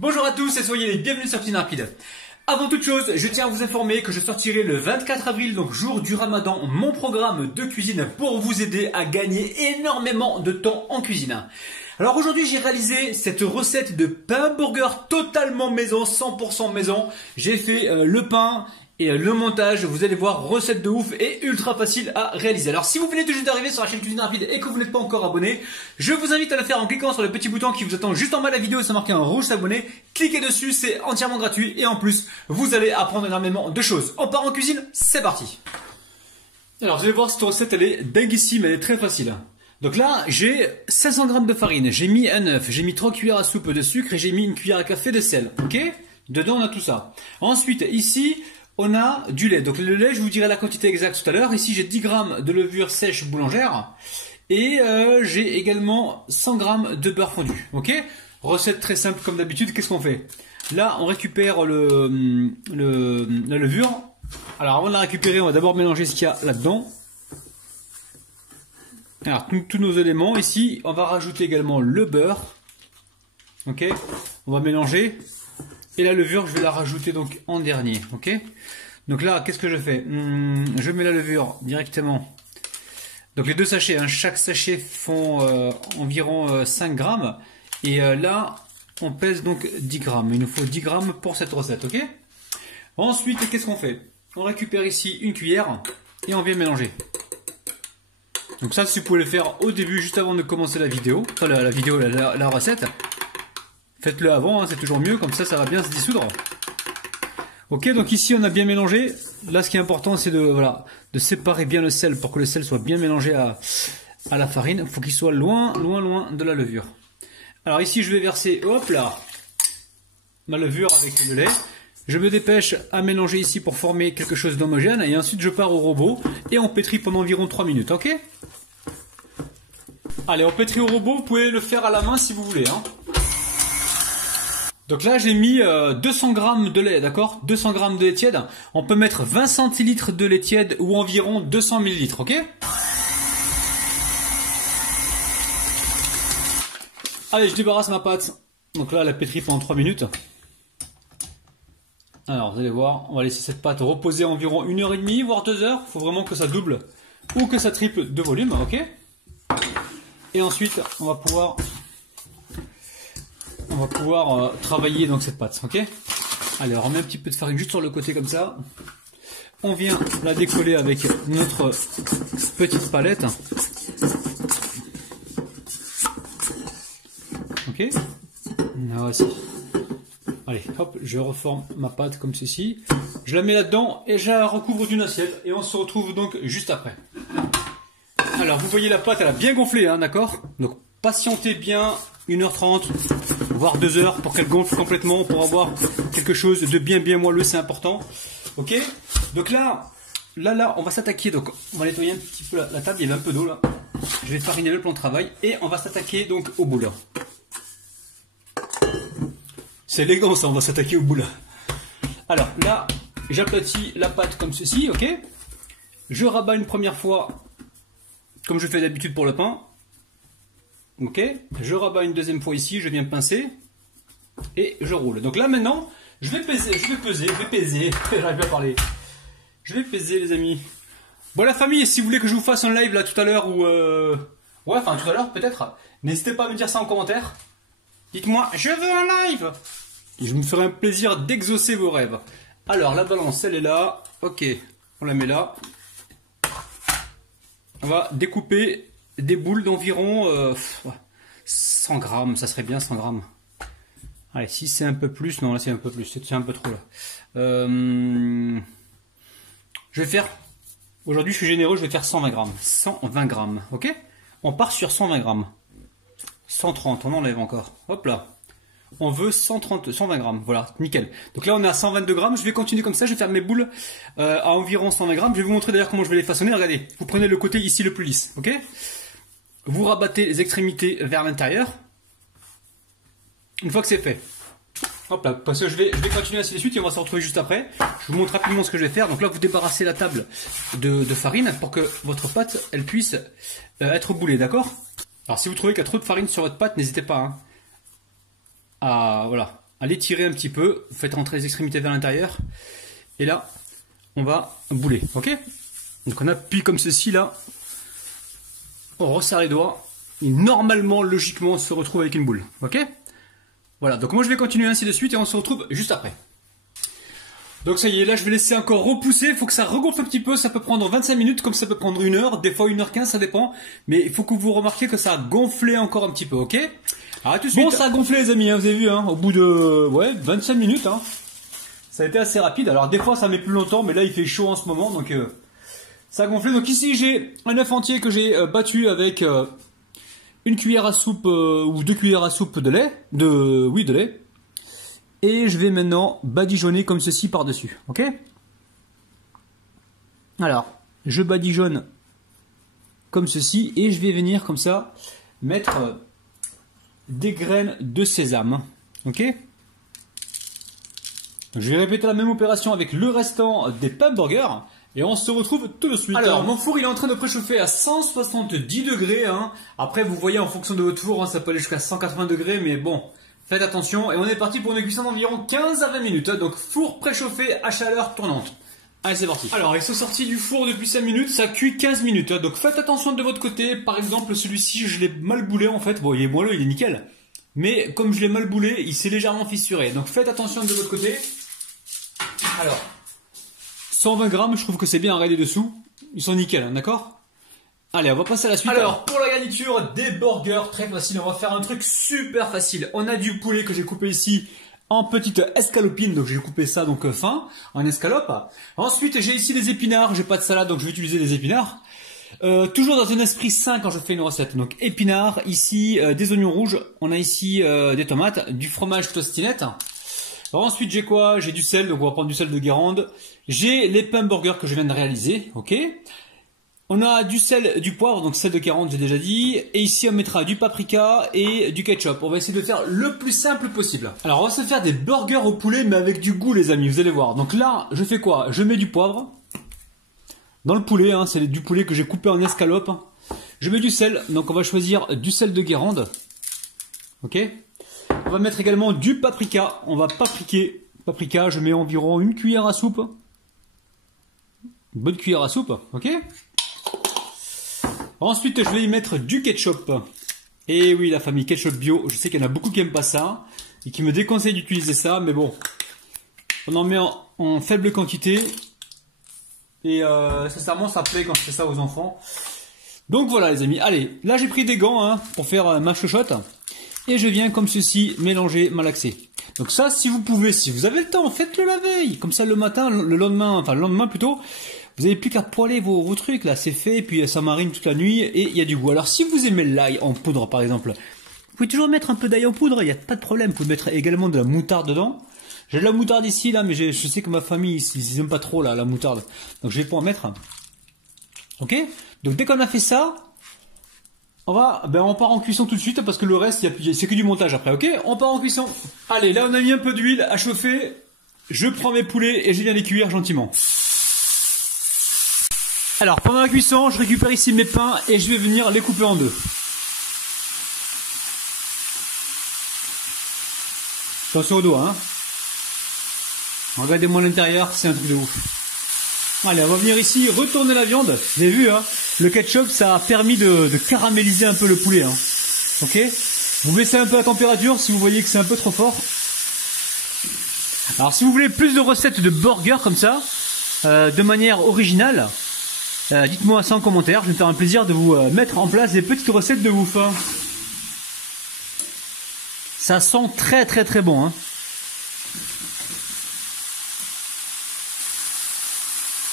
Bonjour à tous et soyez les bienvenus sur Cuisine Rapide. Avant toute chose, je tiens à vous informer que je sortirai le 24 avril, donc jour du Ramadan, mon programme de cuisine pour vous aider à gagner énormément de temps en cuisine. Alors aujourd'hui, j'ai réalisé cette recette de pain burger totalement maison, 100% maison. J'ai fait le pain et le montage, vous allez voir, recette de ouf et ultra facile à réaliser. Alors si vous venez tout juste d'arriver sur la chaîne Cuisine Rapide et que vous n'êtes pas encore abonné, je vous invite à le faire en cliquant sur le petit bouton qui vous attend juste en bas de la vidéo, c'est marqué en rouge s'abonner. Cliquez dessus, c'est entièrement gratuit et en plus, vous allez apprendre énormément de choses. On part en cuisine, c'est parti. Alors vous allez voir, cette recette elle est dinguissime, elle est très facile. Donc là, j'ai 500 g de farine, j'ai mis un œuf, j'ai mis 3 cuillères à soupe de sucre et j'ai mis une cuillère à café de sel. Ok? Dedans, on a tout ça. Ensuite, ici, on a du lait. Donc le lait, je vous dirai la quantité exacte tout à l'heure. Ici, j'ai 10 g de levure sèche boulangère. Et j'ai également 100 g de beurre fondu. Ok? Recette très simple comme d'habitude. Qu'est-ce qu'on fait? Là, on récupère la levure. Alors avant de la récupérer, on va d'abord mélanger ce qu'il y a là-dedans. Alors tous nos éléments. Ici, on va rajouter également le beurre. Ok? On va mélanger. Et la levure, je vais la rajouter donc en dernier, ok? Donc là, qu'est-ce que je fais? Je mets la levure directement. Donc les deux sachets, hein, chaque sachet font environ 5 grammes. Et là, on pèse donc 10 grammes. Il nous faut 10 grammes pour cette recette, ok? Ensuite, qu'est-ce qu'on fait? On récupère ici une cuillère et on vient mélanger. Donc ça, si vous pouvez le faire au début, juste avant de commencer la vidéo, enfin la recette. Faites-le avant, hein, c'est toujours mieux, comme ça va bien se dissoudre. Ok, donc ici on a bien mélangé. Là, ce qui est important, c'est de séparer bien le sel pour que le sel soit bien mélangé à la farine. Il faut qu'il soit loin de la levure. Alors ici, je vais verser, hop là, ma levure avec le lait. Je me dépêche à mélanger ici pour former quelque chose d'homogène. Et ensuite, je pars au robot et on pétrit pendant environ 3 minutes, ok? Allez, on pétrit au robot, vous pouvez le faire à la main si vous voulez, hein. Donc là, j'ai mis 200 g de lait, d'accord? 200 g de lait tiède. On peut mettre 20 centilitres de lait tiède ou environ 200 ml, ok? Allez, je débarrasse ma pâte. Donc là, elle a pétri pendant 3 minutes. Alors, vous allez voir, on va laisser cette pâte reposer environ 1h30, voire 2 heures. Il faut vraiment que ça double ou que ça triple de volume, ok? Et ensuite, on va pouvoir travailler donc cette pâte, ok? Allez, on remet un petit peu de farine juste sur le côté comme ça. On vient la décoller avec notre petite palette. Ok? Là, voici. Allez, hop, je reforme ma pâte comme ceci. Je la mets là-dedans et je la recouvre d'une assiette. Et on se retrouve donc juste après. Alors, vous voyez la pâte, elle a bien gonflé, hein, d'accord? Donc, patientez bien 1h30, voire 2 heures pour qu'elle gonfle complètement, pour avoir quelque chose de bien moelleux, c'est important. Ok? Donc là, on va s'attaquer. Donc, on va nettoyer un petit peu la table, il y avait un peu d'eau là. Je vais fariner le plan de travail et on va s'attaquer donc au boule. C'est élégant ça, on va s'attaquer au boule. Alors là, j'aplatis la pâte comme ceci, ok? Je rabats une première fois, comme je fais d'habitude pour le pain. Ok, je rabats une deuxième fois ici, je viens pincer et je roule. Donc là maintenant, je vais peser, j'arrive pas à parler. Je vais peser les amis. Bon la famille, si vous voulez que je vous fasse un live là tout à l'heure ou ouais, enfin tout à l'heure peut-être, n'hésitez pas à me dire ça en commentaire. Dites-moi, je veux un live. Et je me ferai un plaisir d'exaucer vos rêves. Alors la balance, elle est là. Ok, on la met là. On va découper des boules d'environ 100 grammes, ça serait bien 100 grammes. Allez, si c'est un peu plus, non là c'est un peu plus, c'est un peu trop là. Je vais faire, aujourd'hui je suis généreux, je vais faire 120 grammes. 120 grammes, ok? On part sur 120 grammes. 130, on enlève encore. Hop là. On veut 120 grammes, voilà, nickel. Donc là on est à 122 grammes, je vais continuer comme ça, je vais faire mes boules à environ 120 grammes. Je vais vous montrer d'ailleurs comment je vais les façonner. Regardez, vous prenez le côté ici le plus lisse, ok? Vous rabattez les extrémités vers l'intérieur. Une fois que c'est fait. Hop là, parce que je vais continuer ainsi de suite et on va se retrouver juste après. Je vous montre rapidement ce que je vais faire. Donc là, vous débarrassez la table de farine pour que votre pâte, elle puisse être boulée, d'accord? Alors si vous trouvez qu'il y a trop de farine sur votre pâte, n'hésitez pas, hein, voilà, à l'étirer un petit peu. Vous faites rentrer les extrémités vers l'intérieur. Et là, on va bouler. Ok? Donc on appuie comme ceci là. On resserre les doigts. Et normalement, logiquement, on se retrouve avec une boule. Ok? Voilà. Donc moi je vais continuer ainsi de suite et on se retrouve juste après. Donc ça y est, là je vais laisser encore repousser, il faut que ça regonfle un petit peu, ça peut prendre 25 minutes comme ça peut prendre 1 heure, des fois 1h15, ça dépend. Mais il faut que vous remarquiez que ça a gonflé encore un petit peu, ok? Alors tout de suite. Bon, ça a gonflé les amis, hein, vous avez vu, hein, au bout de 25 minutes. Hein. Ça a été assez rapide, alors des fois ça met plus longtemps, mais là il fait chaud en ce moment, donc ça a gonflé. Donc ici j'ai un œuf entier que j'ai battu avec une cuillère à soupe ou 2 cuillères à soupe de lait, de lait. Et je vais maintenant badigeonner comme ceci par-dessus, ok? Alors, je badigeonne comme ceci et je vais venir comme ça mettre des graines de sésame, ok? Donc, je vais répéter la même opération avec le restant des pain burgers et on se retrouve tout de suite. Alors, mon four il est en train de préchauffer à 170 degrés, hein. Après vous voyez en fonction de votre four, hein, ça peut aller jusqu'à 180 degrés, mais bon... Faites attention et on est parti pour une cuisson d'environ 15 à 20 minutes. Donc four préchauffé à chaleur tournante. Allez c'est parti. Alors ils sont sortis du four depuis 5 minutes, ça cuit 15 minutes. Donc faites attention de votre côté. Par exemple celui-ci je l'ai mal boulé en fait. Bon il est moelleux, il est nickel. Mais comme je l'ai mal boulé, il s'est légèrement fissuré. Donc faites attention de votre côté. Alors 120 grammes, je trouve que c'est bien arrêté dessous. Ils sont nickel, hein, d'accord? Allez, on va passer à la suite. Alors, pour la garniture des burgers, très facile, on va faire un truc super facile. On a du poulet que j'ai coupé ici en petites escalopines, donc j'ai coupé ça donc fin, en escalope. Ensuite, j'ai ici des épinards, j'ai pas de salade, donc je vais utiliser des épinards. Toujours dans un esprit sain quand je fais une recette. Donc épinards, ici des oignons rouges, on a ici des tomates, du fromage tostinette. Alors ensuite, j'ai quoi? J'ai du sel, donc on va prendre du sel de Guérande. J'ai les pain burgers que je viens de réaliser, ok? On a du sel, du poivre, donc sel de 40 j'ai déjà dit. Et ici on mettra du paprika et du ketchup. On va essayer de faire le plus simple possible. Alors on va se faire des burgers au poulet mais avec du goût les amis, vous allez voir. Donc là je fais quoi? Je mets du poivre dans le poulet, hein, c'est du poulet que j'ai coupé en escalope. Je mets du sel, donc on va choisir du sel de Guérande. Ok. On va mettre également du paprika. On va papriquer. Paprika, je mets environ une cuillère à soupe. Une bonne cuillère à soupe, ok. Ensuite, je vais y mettre du ketchup. Et oui, la famille ketchup bio. Je sais qu'il y en a beaucoup qui n'aiment pas ça et qui me déconseillent d'utiliser ça, mais bon, on en met en faible quantité. Et sincèrement, ça plaît quand je fais ça aux enfants. Donc voilà, les amis. Allez, là j'ai pris des gants hein, pour faire ma chochotte. Et je viens comme ceci mélanger, malaxer. Donc ça, si vous pouvez, si vous avez le temps, faites-le la veille. Comme ça, le matin, le lendemain plutôt. Vous n'avez plus qu'à poêler vos trucs là, c'est fait, et puis ça marine toute la nuit et il y a du goût. Alors si vous aimez l'ail en poudre par exemple, vous pouvez toujours mettre un peu d'ail en poudre, il n'y a pas de problème. Vous pouvez mettre également de la moutarde dedans. J'ai de la moutarde ici là, mais je sais que ma famille, ils n'aiment pas trop là, la moutarde. Donc je vais pas en mettre. Ok. Donc dès qu'on a fait ça, on part en cuisson tout de suite parce que le reste, c'est que du montage après, ok. On part en cuisson. Allez, là on a mis un peu d'huile à chauffer. Je prends mes poulets et je viens les cuire gentiment. Alors, pendant la cuisson, je récupère ici mes pains et je vais venir les couper en deux. Attention au doigt, hein. Regardez-moi l'intérieur, c'est un truc de ouf. Allez, on va venir ici retourner la viande. Vous avez vu, hein, le ketchup, ça a permis de caraméliser un peu le poulet. Hein. Ok. Vous baissez un peu la température si vous voyez que c'est un peu trop fort. Alors, si vous voulez plus de recettes de burgers comme ça, de manière originale, dites-moi ça en commentaire, je vais me faire un plaisir de vous mettre en place des petites recettes de ouf. Hein. Ça sent très très très bon. Hein.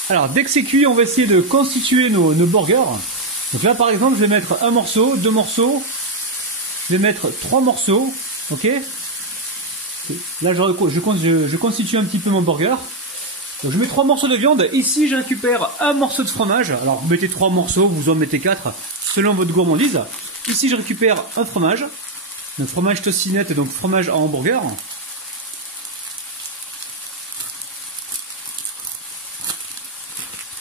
Alors dès que c'est cuit, on va essayer de constituer nos burgers. Donc là par exemple, je vais mettre un morceau, 2 morceaux, je vais mettre 3 morceaux, ok. Là je constitue un petit peu mon burger. Donc, je mets 3 morceaux de viande. Ici, je récupère un morceau de fromage. Alors, vous mettez 3 morceaux, vous en mettez 4 selon votre gourmandise. Ici, je récupère un fromage. Donc, fromage tostinette, donc fromage à hamburger.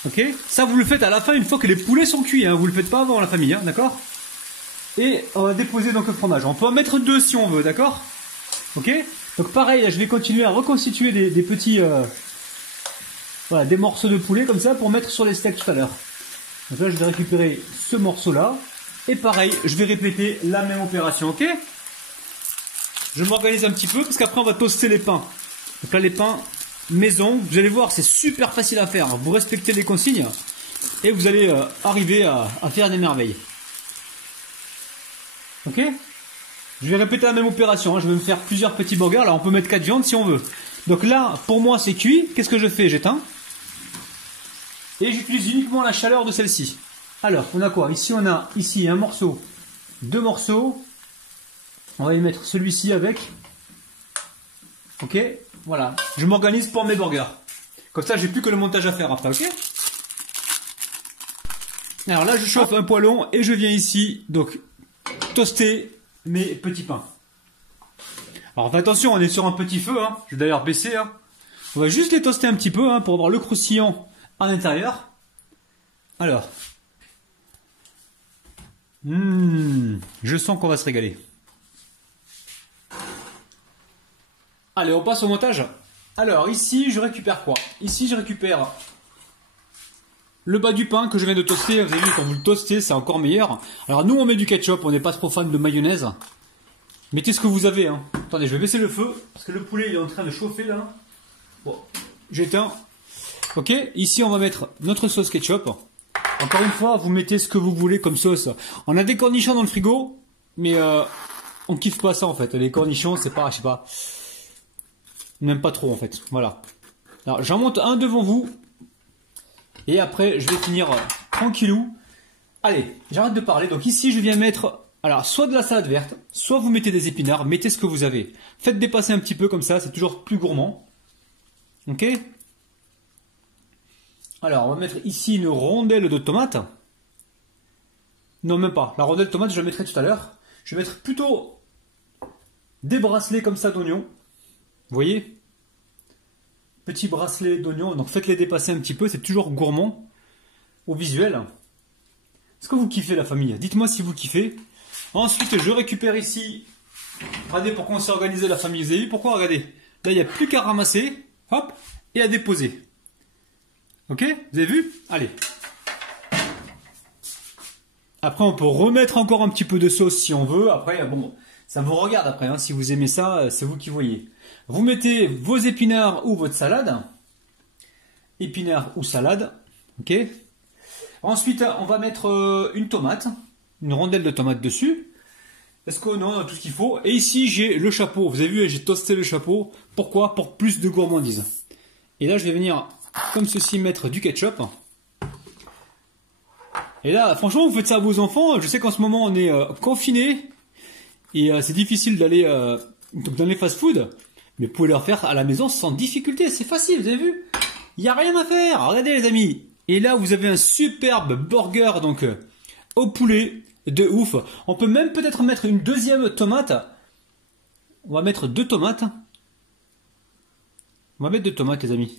Ok. Ça, vous le faites à la fin, une fois que les poulets sont cuits. Hein. Vous le faites pas avant la famille, hein, d'accord. Et on va déposer donc le fromage. On peut en mettre 2 si on veut, d'accord. Ok. Donc pareil, là, je vais continuer à reconstituer des petits... voilà, des morceaux de poulet comme ça pour mettre sur les steaks tout à l'heure. Donc là, je vais récupérer ce morceau-là. Et pareil, je vais répéter la même opération, ok? Je m'organise un petit peu parce qu'après, on va toaster les pains. Donc là, les pains maison, vous allez voir, c'est super facile à faire. Vous respectez les consignes et vous allez arriver à faire des merveilles. Ok? Je vais répéter la même opération, hein. Je vais me faire plusieurs petits burgers. Là, on peut mettre 4 viandes si on veut. Donc là, pour moi, c'est cuit. Qu'est-ce que je fais? J'éteins. Et j'utilise uniquement la chaleur de celle-ci. Alors, on a quoi? Ici, on a ici un morceau, 2 morceaux. On va y mettre celui-ci avec. Ok? Voilà. Je m'organise pour mes burgers. Comme ça, j'ai plus que le montage à faire après, ok? Alors là, je chauffe un poêlon et je viens ici, donc, toaster mes petits pains. Alors, faites attention, on est sur un petit feu, hein. Je vais d'ailleurs baisser, hein. On va juste les toaster un petit peu, hein, pour avoir le croustillant à l'intérieur. Alors. Je sens qu'on va se régaler. Allez, on passe au montage. Alors, ici, je récupère quoi? Ici, je récupère le bas du pain que je viens de toaster. Vous avez vu, quand vous le toastez, c'est encore meilleur. Alors, nous, on met du ketchup. On n'est pas trop fan de mayonnaise. Mettez ce que vous avez, hein. Attendez, je vais baisser le feu. Parce que le poulet, il est en train de chauffer, là. Bon, j'éteins. Ok, ici, on va mettre notre sauce ketchup. Encore une fois, vous mettez ce que vous voulez comme sauce. On a des cornichons dans le frigo. Mais on kiffe pas ça, en fait. Les cornichons, c'est pas, je sais pas... Même pas trop en fait, voilà. Alors j'en monte un devant vous. Et après je vais finir tranquillou. Allez, j'arrête de parler. Donc ici je viens mettre, alors soit de la salade verte, soit vous mettez des épinards, mettez ce que vous avez. Faites dépasser un petit peu comme ça, c'est toujours plus gourmand. Ok. Alors on va mettre ici une rondelle de tomate. Non même pas, la rondelle de tomate je la mettrai tout à l'heure. Je vais mettre plutôt des bracelets comme ça d'oignons. Vous voyez? Petit bracelet d'oignon, donc faites-les dépasser un petit peu, c'est toujours gourmand au visuel. Est-ce que vous kiffez la famille? Dites-moi si vous kiffez. Ensuite, je récupère ici. Regardez pourquoi on s'est organisé la famille. Vous avez vu pourquoi? Regardez. Là, il n'y a plus qu'à ramasser, hop, et à déposer. Ok? Vous avez vu? Allez. Après, on peut remettre encore un petit peu de sauce si on veut. Après, bon, ça vous regarde après. Hein. Si vous aimez ça, c'est vous qui voyez. Vous mettez vos épinards ou votre salade. Épinards ou salade. Ok. Ensuite, on va mettre une tomate. Une rondelle de tomate dessus. Est-ce qu'on a tout ce qu'il faut? Et ici, j'ai le chapeau. Vous avez vu, j'ai toasté le chapeau. Pourquoi? Pour plus de gourmandise. Et là, je vais venir, comme ceci, mettre du ketchup. Et là, franchement, vous faites ça à vos enfants. Je sais qu'en ce moment, on est confinés. Et c'est difficile d'aller dans les fast-food. Mais vous pouvez leur faire à la maison sans difficulté. C'est facile, vous avez vu? Il n'y a rien à faire. Regardez les amis. Et là, vous avez un superbe burger donc au poulet de ouf. On peut même peut-être mettre une deuxième tomate. On va mettre 2 tomates. On va mettre 2 tomates les amis.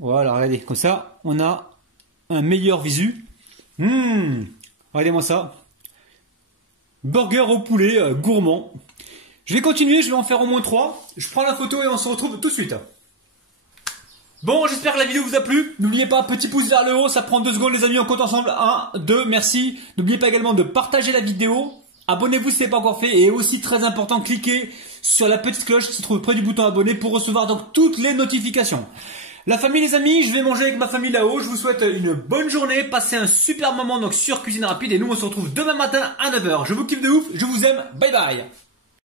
Voilà, regardez. Comme ça, on a un meilleur visu. Regardez-moi ça. Burger au poulet gourmand. Je vais continuer, je vais en faire au moins 3. Je prends la photo et on se retrouve tout de suite. Bon, j'espère que la vidéo vous a plu. N'oubliez pas, petit pouce vers le haut, ça prend 2 secondes les amis, on compte ensemble. 1, 2, merci. N'oubliez pas également de partager la vidéo. Abonnez-vous si ce n'est pas encore fait. Et aussi très important, cliquez sur la petite cloche qui se trouve près du bouton abonner pour recevoir donc toutes les notifications. La famille les amis, je vais manger avec ma famille là-haut. Je vous souhaite une bonne journée. Passez un super moment donc sur Cuisine Rapide. Et nous on se retrouve demain matin à 9 h. Je vous kiffe de ouf, je vous aime. Bye bye.